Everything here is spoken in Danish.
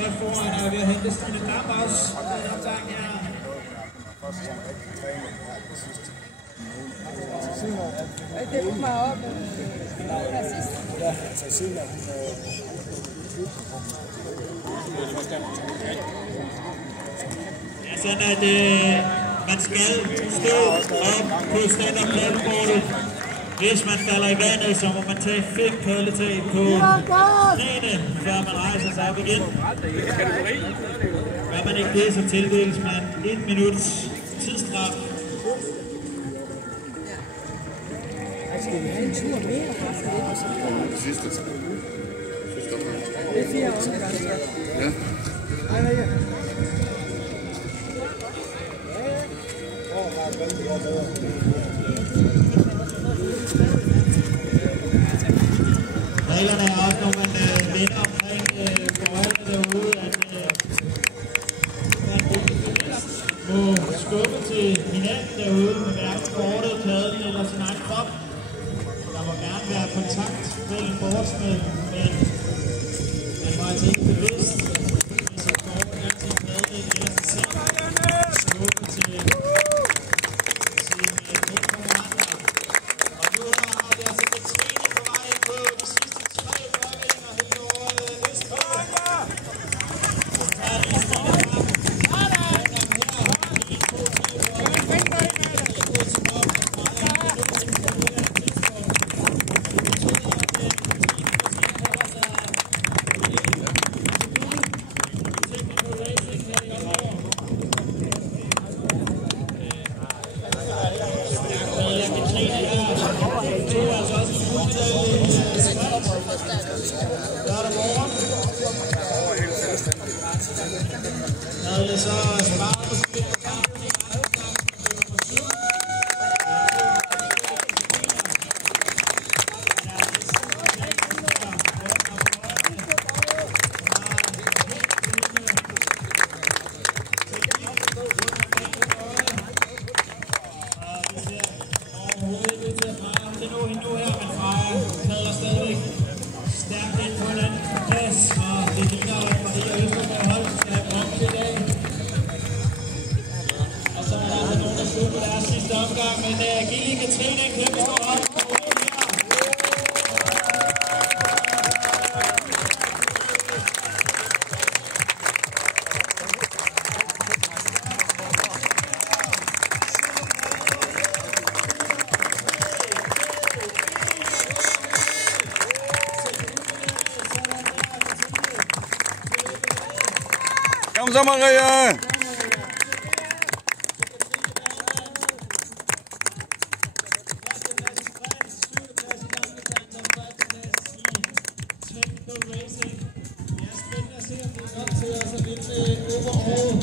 godt foran og er ved at hente Stine Dam også. Den opgang her. Det kunne mig op. Ja, så siden af Ja, sådan at man skal stå op på stand-up-platformet. Hvis man falder i vandet, så må man tage 5 kolletag på knæene, før man rejser sig op igen. Gør man ikke det, så tildeles man 1 minuts tidsstraf. Skal vi have en tur mere? Sidste. Det er 4 omgange. Ja. Reglerne er også, når man vinder omkring forholdene derude, at man må skubbe til hinanden derude med hverken kortet, kæden eller sin egen krop. Der må gerne være kontakt mellem sportsmænd, men man må altså ikke bevidst, hvis et kort er til kæden eller til selv, skubbe til sin medkonkurrenter. Og nu har vi altså Katrine på vej på de sidste 3 forvinger hele året Østbøl. Her er lige Stine Dam. Kom så, Maria! Til at se, om det er nok til at vinde overall.